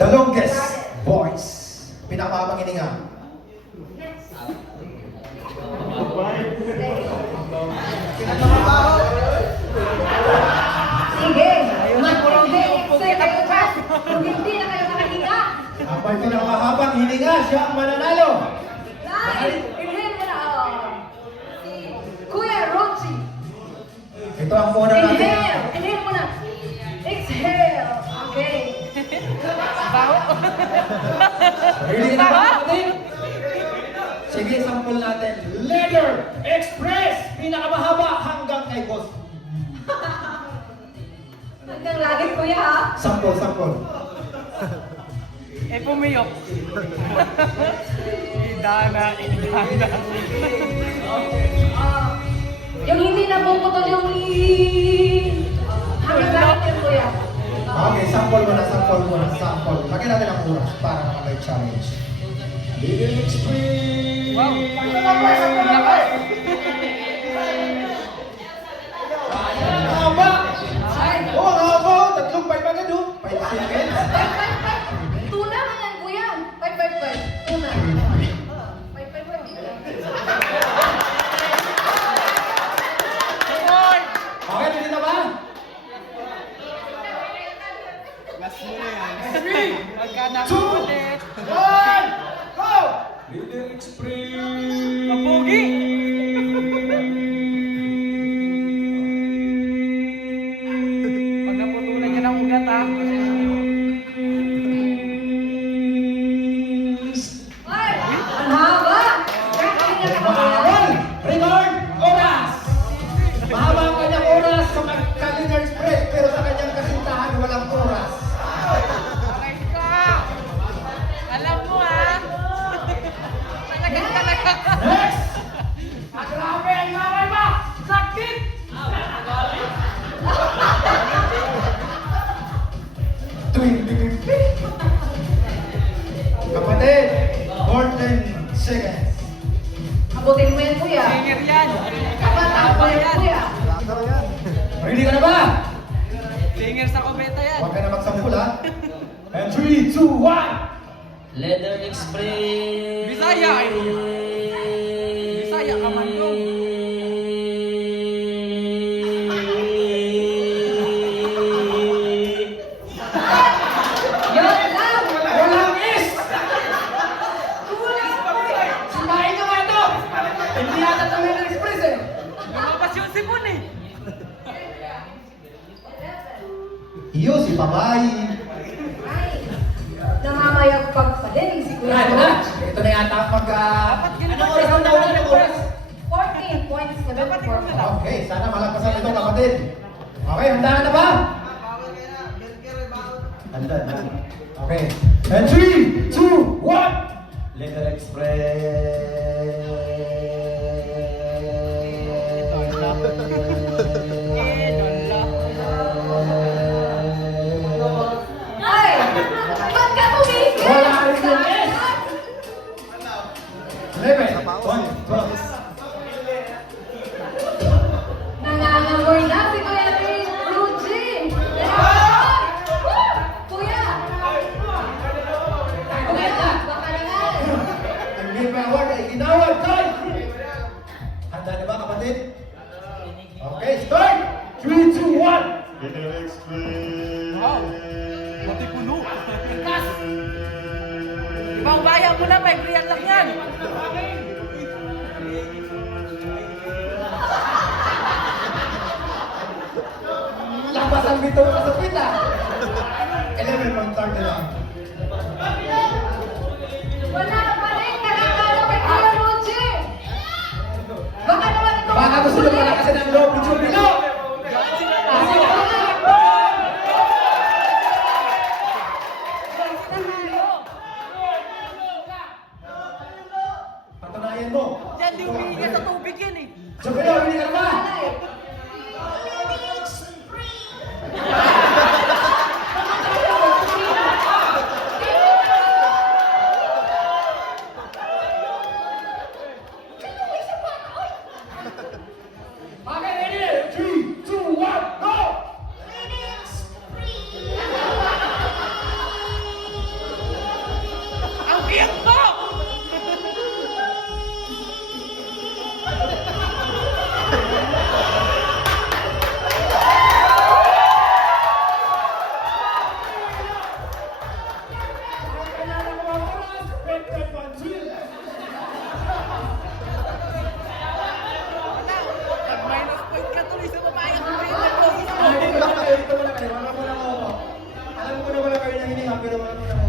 The longest voice. Pinakamahabang hininga. Sige, mag-exit kayo dyan. Kung hindi na kayo nakahinga. Ang may pinakamahabang hininga, siya ang mananalo. Guys, inhale mo na. Si Kuya Rochi. Ito ang muna natin. Inhale. Inhale mo na. Exhale. Okay. Ready na ba natin? Sige, sample natin. Leather Express! Pinakamahaba hanggang kay Boss. Hanggang lagi kuya ha. Sample, sample. Pumiyok. Idana. Yung hindi napuputol yung hanggang lagi yung kuya. Okay, sample muna, sample muna, sample. Lagyan natin ang oras para naman may challenge. Leather Express! Wow. Haba! Oo, ang haba! Tatlong 5 agad, oh. 5 seconds. Tuna man yan kuya. 5. Tuna. 5. Okay, pili na ba? Mas mo na yan. Magkana ko 2, ulit. 1, go! Leather Express! Mapugi! Pag naputulan niya ng ugat ha. Ay, ang haba. Kakahinga ka pa kuya. Bawal! Record! Oras! Mahaba ang kanyang oras sa Leather Express, pero sa kanyang kasintahan walang oras. Aray ka! Alam mo ha? Talagang talaga. Next! Grabe ang laway mo! Sakit! Kapatid, 14 seconds. Abutin mo yan kuya. Singer yan. Kapatid mo yan kuya. Ready ka na ba? Singer sa kubeta yan. Huwag ka na magsampul, ha? And 3, 2, 1! Leather Express. Bisaya, ay. Bisaya ka man ko. Yun lang. Walang is! Kulang kuya. Sipain nyo nga ito! Hindi yata ito Leather Express, eh! Lumabas yung sipon eh. Iyo, si Babay. Ay, nangamayagpag pa din si Kuya. Ito na! Ito na yata pag... Anong oras ang nauna? Anong oras? 14.74. Okay, sana malagpasan ito, kapatid. Okay, handa ka na ba? Handa na. Okay. And 3, 2, 1! Leather Ay, ba't ka tumigil? Wala ka rin yung S. 11, 1, 12. Nangangamoy na si Kuya Ruji. Kuya! Kuya, baka naman. Ang Gilbert Award ay ginawad kay... Handa na ba, kapatid? Okay, start! 3, 2, 1! Leather Express. Wow. Pati puno. Kas. Ibang bayan mo na, may kriyan lang yan. Lakas ang bito ka sa pita! 11.30 lang. Wala pa rin. Nakakalo kay Kuya Ruji. Baka naman ito. Baka gusto nyo palakasin ang loob ni Chubilo! Patunayan mo! Yan, di umiinga sa tubig yan eh. Chubilo, hindi ka na ba? Okay, ready? 3, wala mo na ako. Alam ko na wala kayo nangihinga, pero wala mo na